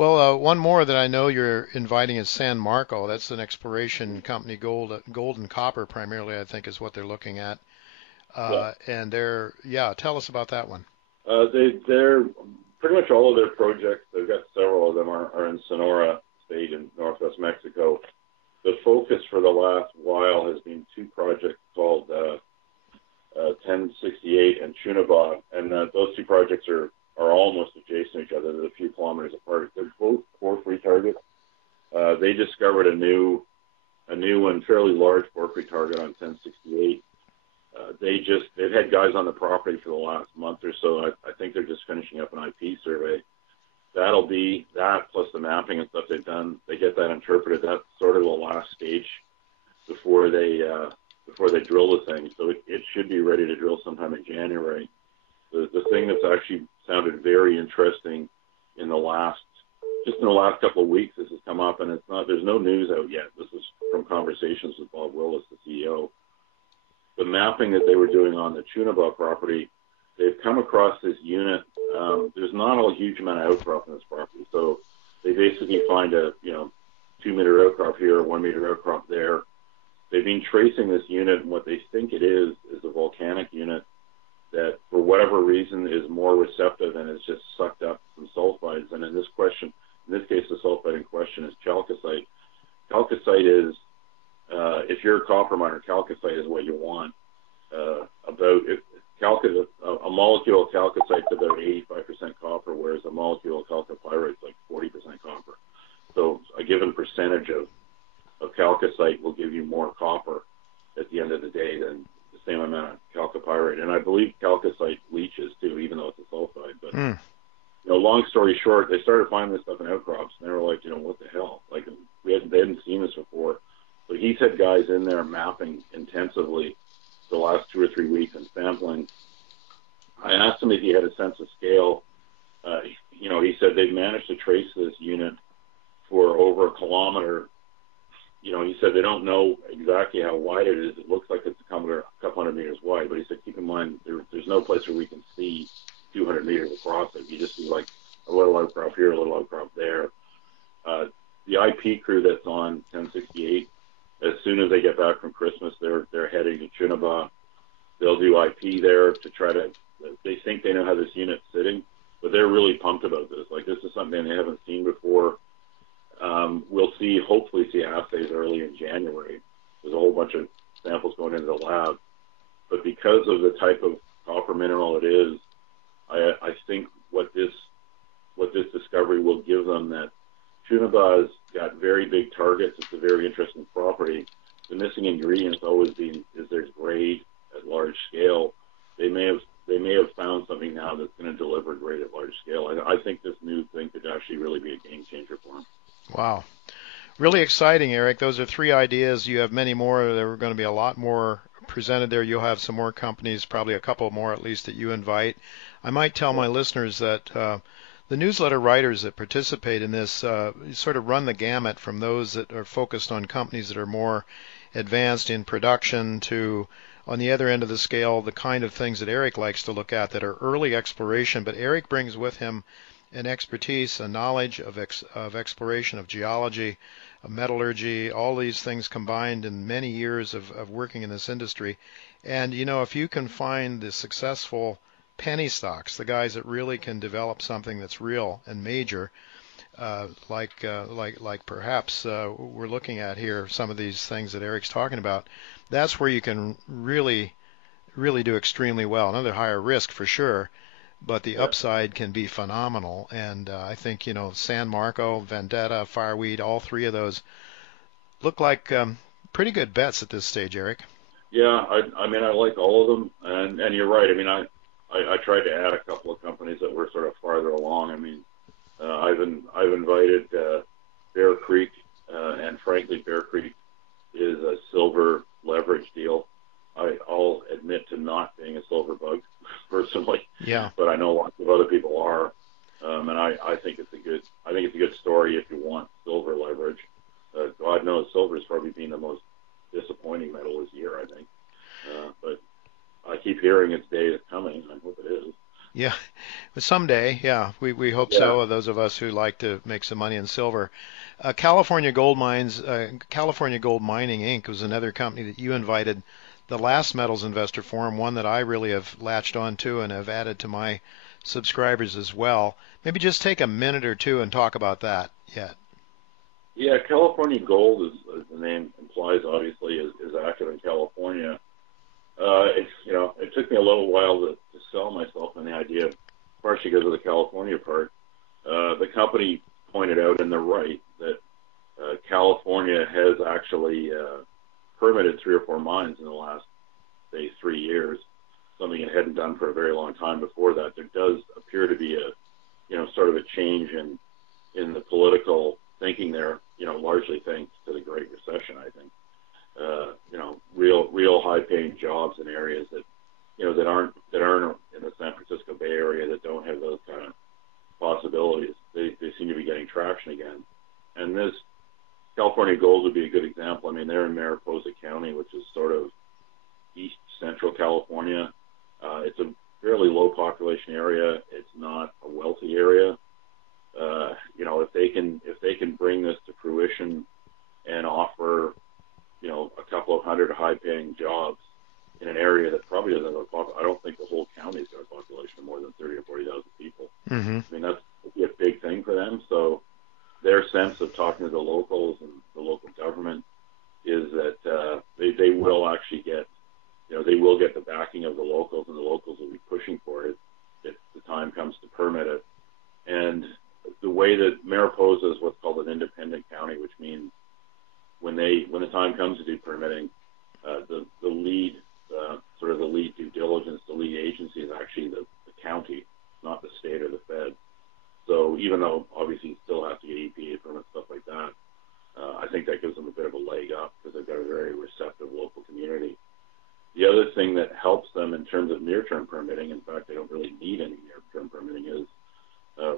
Well, one more that I know you're inviting is San Marco. That's an exploration company, gold and copper primarily, I think, is what they're looking at. Yeah. And they're, yeah, tell us about that one. They're pretty much all of their projects. They've got several of them are in Sonora State in northwest Mexico. The focus for the last while has been two projects called 1068 and Chunabog, and those two projects are almost adjacent to each other. They're a few kilometers apart. They're both porphyry targets. They discovered a new and fairly large porphyry target on 1068. They've had guys on the property for the last month or so. I think they're just finishing up an IP survey. That'll be that plus the mapping and stuff they've done. They get that interpreted. That's sort of the last stage before they drill the thing. So it should be ready to drill sometime in January. The thing that's actually sounded very interesting in the last couple of weeks, this has come up, and there's no news out yet. This is from conversations with Bob Willis, the CEO. The mapping that they were doing on the Chunaba property, they've come across this unit. There's not a huge amount of outcrop in this property, so they basically find a 2-meter outcrop here, 1-meter outcrop there. They've been tracing this unit, and what they think it is a volcanic unit that, for whatever reason, is more receptive and has just sucked up some sulfides. And in this case, the sulfide in question is chalcocite. Chalcocite is, if you're a copper miner, chalcocite is what you want. A molecule of chalcocite is about 85% copper, whereas a molecule of chalcopyrite is like 40% copper. So a given percentage of chalcocite will give you more copper at the end of the day than the same amount of chalcopyrite. And I believe chalcocite leaches too, even though it's a sulfide. But Mm. long story short, they started finding this stuff in outcrops, and they were like, what the hell? Like, they hadn't seen this before. But he's had guys in there mapping intensively the last 2 or 3 weeks and sampling. I asked him if he had a sense of scale. He said they've managed to trace this unit for over a kilometer. He said they don't know exactly how wide it is. It looks like it's a couple hundred meters wide, but he said, keep in mind, there's no place where we can see 200 meters across it. You just see like a little outcrop here, a little outcrop there. The IP crew that's on 1068, as soon as they get back from Christmas, they're heading to Chunaba. They'll do IP there to try to. They think they know how this unit's sitting, but they're really pumped about this. Like, this is something they haven't seen before. We'll hopefully see assays early in January. There's a whole bunch of samples going into the lab, but because of the type of copper mineral it is, I think what this discovery will give them, that Chunaba's got very big targets. It's a very interesting property. The missing ingredient's always been is there's grade at large scale. They may have found something now that's going to deliver grade at large scale. I think this new thing could actually really be a game changer for them. Wow. Really exciting, Eric. Those are 3 ideas. You have many more. There are going to be a lot more presented there. You'll have some more companies, probably a couple more at least, that you invite. I might tell my listeners that the newsletter writers that participate in this sort of run the gamut from those that are focused on companies that are more advanced in production to, on the other end of the scale, the kind of things that Eric likes to look at that are early exploration. But Eric brings with him an expertise, a knowledge of exploration, of geology, of metallurgy, all these things combined in many years of working in this industry. And, if you can find the successful penny stocks, the guys that really can develop something that's real and major, like perhaps we're looking at here, some of these things that Eric's talking about, that's where you can really, really do extremely well. Another higher risk for sure, but the Yeah. upside can be phenomenal. And I think, San Marco, Vendetta, Fireweed, all 3 of those look like pretty good bets at this stage, Eric. Yeah, I mean, I like all of them, and you're right. I mean, I tried to add a couple of companies that were sort of farther along. I mean, I've invited Bear Creek, and frankly, Bear Creek is a silver leverage deal. I'll admit to not being a silver bug personally, Yeah. but I know lots of other people are, and I think it's a good story if you want silver leverage. God knows silver has probably been the most disappointing metal this year, I think, but I keep hearing its day is coming. I hope it is. Yeah, but someday, yeah, we hope Yeah, so. Those of us who like to make some money in silver. California Gold Mines, California Gold Mining Inc. was another company that you invited the last Metals Investor Forum, one that I really have latched on to and have added to my subscribers as well. Maybe just take a minute or two and talk about that. Yeah. yeah. California Gold, as the name implies, obviously is active in California. It took me a little while to sell myself on the idea, partially because of the California part. The company pointed out, and they're right, that California has actually permitted 3 or 4 mines in the last, say, 3 years, something it hadn't done for a very long time before that. There does appear to be sort of a change in the political thinking there, largely thanks to the Great Recession, I think. Real high-paying jobs in areas that aren't in the San Francisco Bay Area, that don't have those kind of possibilities. They seem to be getting traction again, and this California Gold would be a good example. I mean, they're in Mariposa County, which is sort of east central California. It's a fairly low population area. It's not a wealthy area. If they can bring this to fruition and offer a couple of hundred high-paying jobs in an area that probably doesn't have I don't think the whole county's got a population of more than 30 or 40,000 people. Hmm. I mean, that's a big thing for them. So their sense of talking to the locals and the local government is that they will actually get, they will get the backing of the locals, and the locals will be pushing for it if the time comes to permit it. And the way that Mariposa is what's called an independent county, which means when the time comes to do permitting, the lead sort of the lead due diligence, the lead agency is actually the county, not the state or the Fed. So even though obviously you still have to get EPA permits, stuff like that, I think that gives them a bit of a leg up because they've got a very receptive local community. The other thing that helps them in terms of near-term permitting, in fact, they don't really need any near-term permitting, is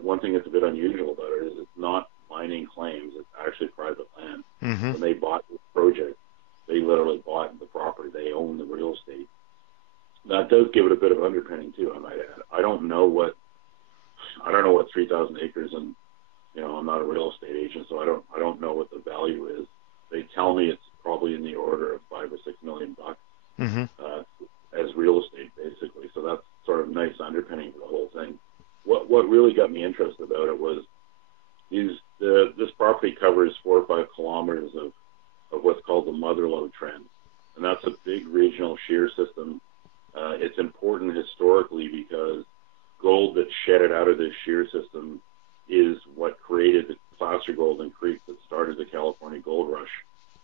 one thing that's a bit unusual about it is it's not mining claims, it's actually private land. Hmm. When they bought this project, they literally bought the property, they own the real estate. That does give it a bit of underpinning too, I might add. I don't know what 3,000 acres, and I'm not a real estate agent, so I don't know what the value is. They tell me it's probably in the order of $5 or $6 million Hmm. as real estate, basically. So that's sort of nice underpinning for the whole thing. What really got me interested about it was this property covers 4 or 5 kilometers of what's called the Mother Lode Trend, and that's a big regional shear system. It's important historically because gold that's shedded out of this shear system is what created the placer gold in Creek that started the California gold rush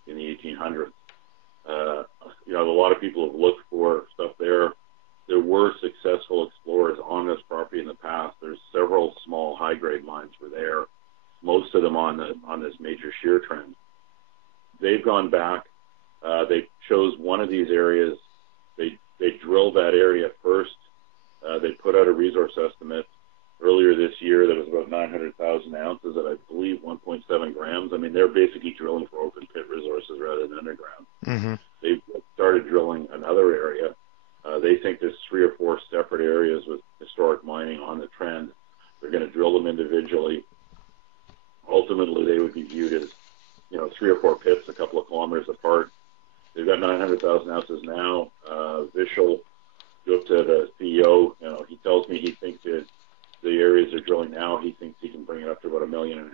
in the 1800s. A lot of people have looked for stuff there. There were successful explorers on this property in the past. There's several small high-grade mines were there, most of them on this major shear trend. They've gone back. They chose one of these areas. They drilled that area first. They put out a resource estimate earlier this year that was about 900,000 ounces at, I believe, 1.7 grams. I mean, they're basically drilling for open pit resources rather than underground. Hmm. They've started drilling another area. They think there's 3 or 4 separate areas with historic mining on the trend. They're going to drill them individually. Ultimately, they would be viewed as 3 or 4 pits a couple of kilometers apart. They've got 900,000 ounces now. Vishal Gupta, the CEO, he tells me he thinks that the areas they're drilling now, he thinks he can bring it up to about 1.5 million,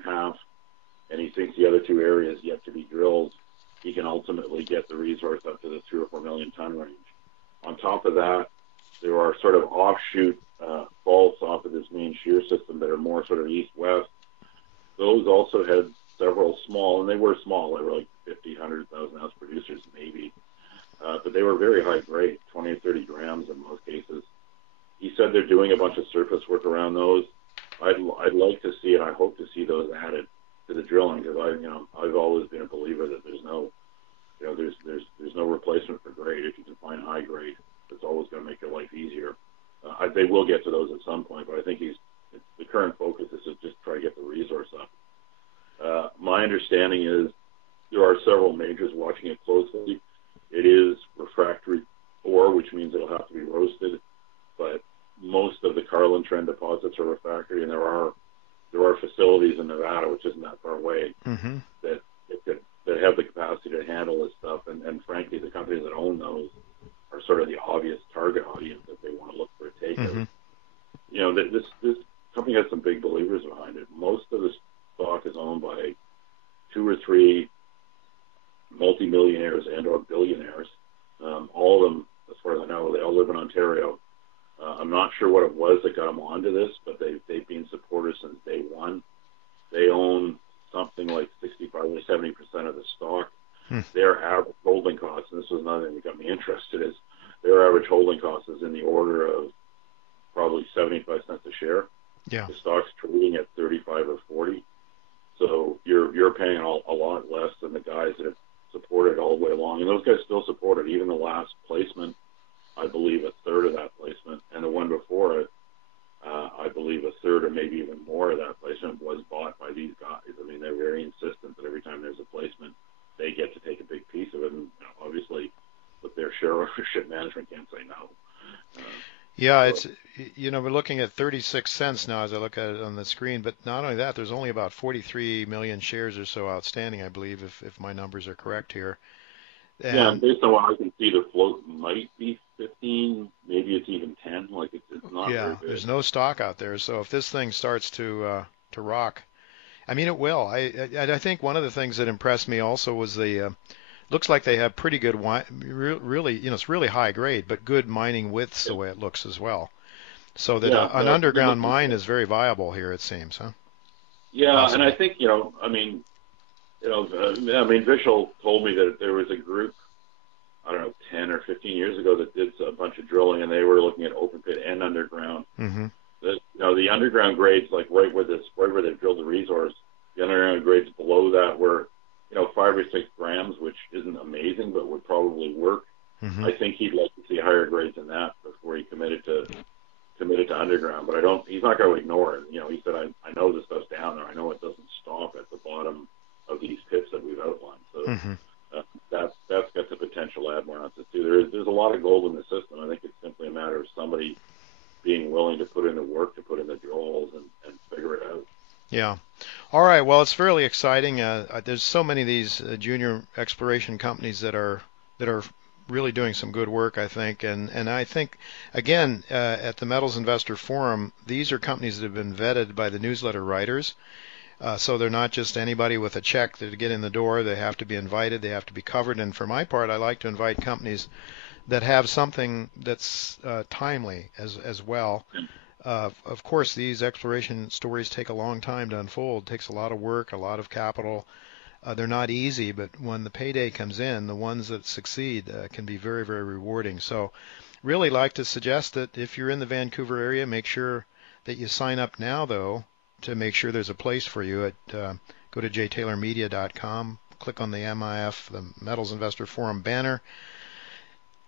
and he thinks the other 2 areas yet to be drilled, he can ultimately get the resource up to the 3 or 4 million ton range. On top of that, there are sort of offshoot faults off of this main shear system that are more sort of east-west. Those also had several small, and they were small, they were like 50, 100,000 ounce producers maybe, but they were very high grade, 20 or 30 grams in most cases. He said they're doing a bunch of surface work around those. I'd like to see, and I hope to see those added to the drilling, because I've always been a believer that there's no replacement for grade. If you can find high grade, it's always going to make your life easier. They will get to those at some point, but I think the current focus is to just try to get the resource up. My understanding is there are several majors watching it closely. It is refractory ore, which means it'll have to be roasted, but most of the oil and trend deposits are refractory, and there are facilities in Nevada, which isn't that far away, Mm-hmm. that have the capacity to handle this stuff. And frankly, the companies that own those are sort of the obvious target audience if they want to look for a takeout. Mm-hmm. You know, this company has some big believers behind it. Most of the stock is owned by 2 or 3 multimillionaires and or billionaires. All of them, as far as I know, they all live in Ontario. I'm not sure what it was that got them onto this, but they've been supporters since day one. They own something like 65 or 70% of the stock. Hmm. Their average holding cost, and this was another thing that got me interested, is their average holding cost is in the order of probably 75 cents a share. Yeah. The stock's trading at 35 or 40. So you're paying a lot less than the guys that have supported all the way along. And those guys still support it. Even the last placement, I believe a third of that placement, and the one before it, I believe a third or maybe even more of that placement was bought by these guys. I mean, they're very insistent that every time there's a placement, they get to take a big piece of it. And obviously, with their share ownership, management can't say no. Yeah, it's, we're looking at 36 cents now as I look at it on the screen, but not only that, there's only about 43 million shares or so outstanding, I believe, if my numbers are correct here. Yeah, And based on what I can see, the float might be 15, maybe it's even 10. Like it's not very yeah, good. there's no stock out there, so if this thing starts to rock, I mean, it will. I think one of the things that impressed me also was the looks like they have pretty good really, it's really high grade, but good mining widths the way it looks as well. So that Yeah, an no, underground mine is very viable here, it seems, huh? yeah, Possible. and I think Vishal told me that there was a group, I don't know, 10 or 15 years ago that did a bunch of drilling, and they were looking at open pit and underground. Mm-hmm. The underground grades, like right where they've drilled the resource, the underground grades below that were 5 or 6 grams, which isn't amazing, but would probably work. Mm-hmm. I think he'd like to see higher grades than that before he committed to underground. But he's not going to ignore it. He said, I know this stuff's down there. I know it doesn't stop at the bottom of these pits that we've outlined. So Mm-hmm. that's got the potential to add more ounces too. There's a lot of gold in the system. I think it's simply a matter of somebody being willing to put in the work, to put in the drill holes and figure it out. Yeah. All right. Well, it's fairly exciting. There's so many of these junior exploration companies that are really doing some good work, I think. And I think, again, at the Metals Investor Forum, these are companies that have been vetted by the newsletter writers. So they're not just anybody with a check to get in the door. They have to be invited. They have to be covered. And for my part, I like to invite companies that have something that's timely as well. Of course, these exploration stories take a long time to unfold. It takes a lot of work, a lot of capital. They're not easy, but when the payday comes in, the ones that succeed can be very, very rewarding. So really like to suggest that if you're in the Vancouver area, make sure that you sign up now, though, to make sure there's a place for you. Go to jtaylormedia.com, click on the MIF, the Metals Investor Forum banner,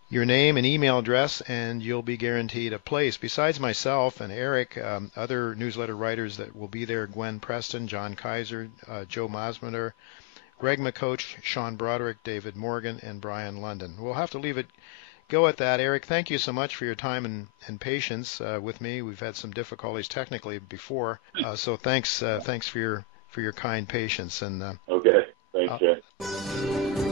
your name and email address, and you'll be guaranteed a place. Besides myself and Eric, other newsletter writers that will be there: Gwen Preston, John Kaiser, Joe Masmader, Greg McCoach, Sean Broderick, David Morgan, and Brian London. We'll have to leave it go at that. Eric, thank you so much for your time and patience with me. We've had some difficulties technically before, so thanks for your kind patience. And Okay, thanks, Jay.